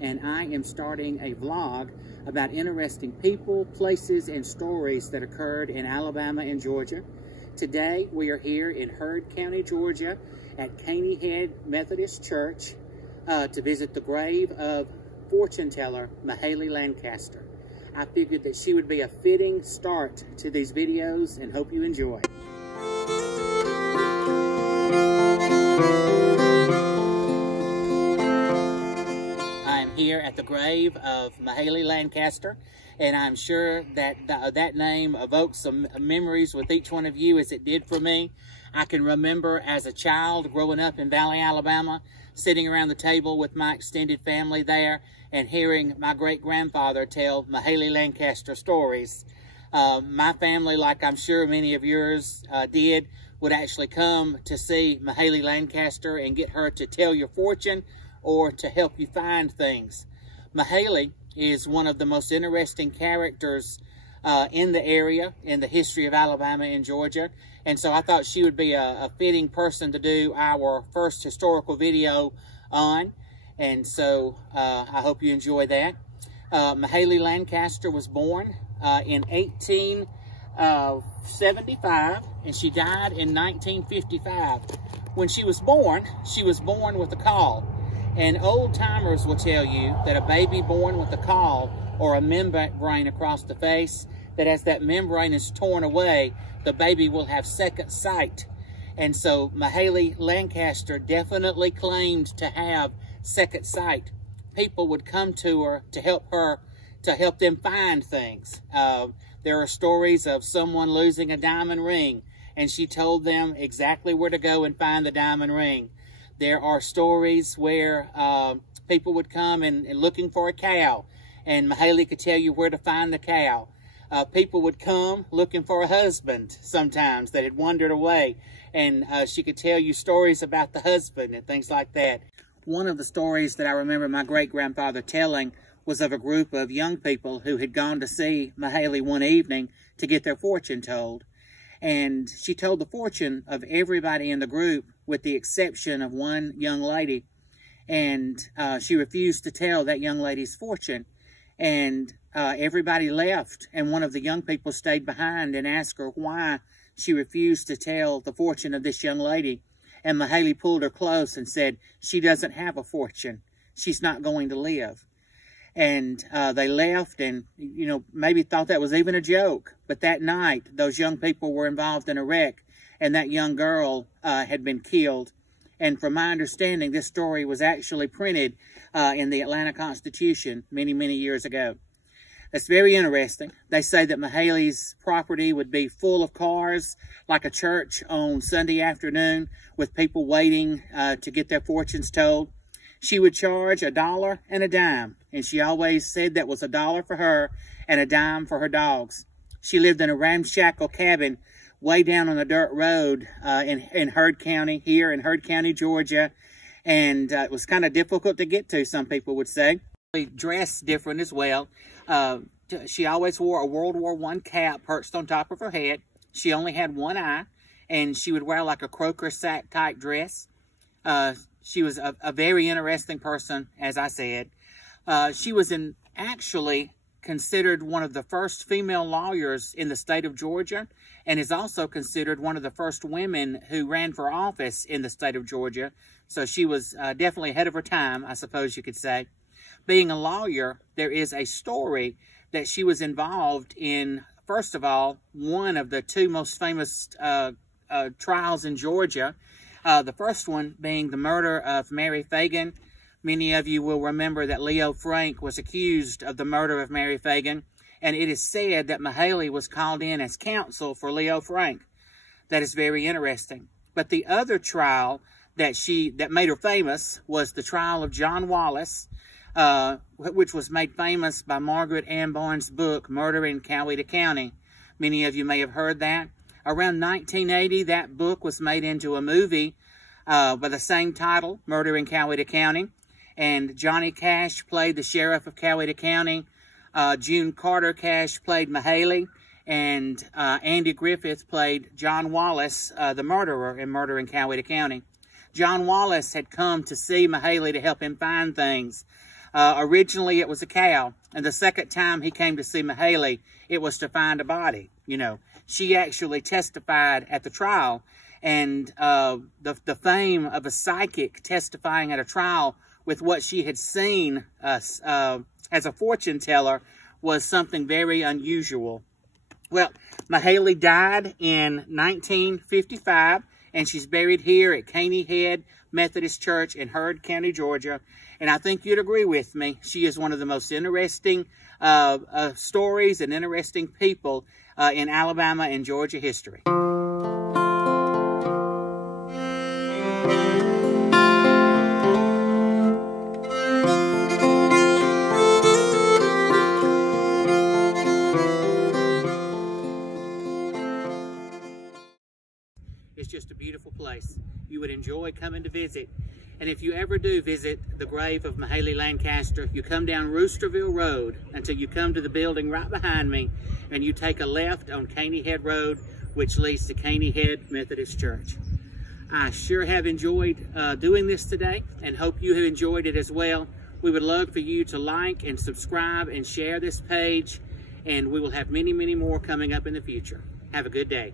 and I am starting a vlog about interesting people, places, and stories that occurred in Alabama and Georgia. Today, we are here in Heard County, Georgia at Caney Head Methodist Church to visit the grave of fortune teller Mayhayley Lancaster. I figured that she would be a fitting start to these videos and hope you enjoy. Here at the grave of Mayhayley Lancaster, and I'm sure that that name evokes some memories with each one of you as it did for me. I can remember as a child growing up in Valley, Alabama, sitting around the table with my extended family there and hearing my great-grandfather tell Mayhayley Lancaster stories. My family, like I'm sure many of yours did, would actually come to see Mayhayley Lancaster and get her to tell your fortune or to help you find things. Mayhayley is one of the most interesting characters in the area, in the history of Alabama and Georgia. And so I thought she would be a fitting person to do our first historical video on. And so I hope you enjoy that. Mayhayley Lancaster was born in 1875, and she died in 1955. When she was born with a caul. And old-timers will tell you that a baby born with a caul or a membrane across the face, that as that membrane is torn away, the baby will have second sight. And so Mayhayley Lancaster definitely claimed to have second sight. People would come to her to help them find things. There are stories of someone losing a diamond ring, and she told them exactly where to go and find the diamond ring. There are stories where people would come and looking for a cow, and Mayhayley could tell you where to find the cow. People would come looking for a husband sometimes that had wandered away, and she could tell you stories about the husband and things like that. One of the stories that I remember my great-grandfather telling was of a group of young people who had gone to see Mayhayley one evening to get their fortune told. And she told the fortune of everybody in the group with the exception of one young lady. And she refused to tell that young lady's fortune. And everybody left, and one of the young people stayed behind and asked her why she refused to tell the fortune of this young lady. And Mayhayley pulled her close and said, "She doesn't have a fortune. She's not going to live." And they left and, you know, maybe thought that was even a joke. But that night, those young people were involved in a wreck, and that young girl had been killed. And from my understanding, this story was actually printed in the Atlanta Constitution many, many years ago. That's very interesting. They say that Mayhayley's property would be full of cars, like a church on Sunday afternoon, with people waiting to get their fortunes told. She would charge $1 and a dime, and she always said that was $1 for her and a dime for her dogs. She lived in a ramshackle cabin way down on a dirt road in Heard County, here in Heard County, Georgia, and it was kind of difficult to get to, some people would say. She dressed different as well. She always wore a World War I cap perched on top of her head. She only had one eye, and she would wear like a croaker sack type dress. She was a very interesting person, as I said. She was actually considered one of the first female lawyers in the state of Georgia, and is also considered one of the first women who ran for office in the state of Georgia. So she was definitely ahead of her time, I suppose you could say. Being a lawyer, there is a story that she was involved in, first of all, one of the two most famous trials in Georgia. The first one being the murder of Mary Fagan. Many of you will remember that Leo Frank was accused of the murder of Mary Fagan, and it is said that Mayhayley was called in as counsel for Leo Frank. That is very interesting. But the other trial that made her famous was the trial of John Wallace, which was made famous by Margaret Ann Barnes' book, Murder in Coweta County. Many of you may have heard that. Around 1980, that book was made into a movie by the same title, Murder in Coweta County. And Johnny Cash played the sheriff of Coweta County. June Carter Cash played Mayhayley. And Andy Griffith played John Wallace, the murderer in Murder in Coweta County. John Wallace had come to see Mayhayley to help him find things. Originally, it was a cow, and the second time he came to see Mayhayley, it was to find a body. You know, she actually testified at the trial, and the fame of a psychic testifying at a trial with what she had seen as a fortune teller was something very unusual. Well, Mayhayley died in 1955, and she's buried here at Caney Head Methodist Church in Heard County, Georgia. And I think you'd agree with me. She is one of the most interesting stories and interesting people in Alabama and Georgia history. It's just a beautiful place. You would enjoy coming to visit. And if you ever do visit the grave of Mayhayley Lancaster, you come down Roosterville Road until you come to the building right behind me, and you take a left on Caney Head Road, which leads to Caney Head Methodist Church. I sure have enjoyed doing this today, and hope you have enjoyed it as well. We would love for you to like and subscribe and share this page, and we will have many, many more coming up in the future. Have a good day.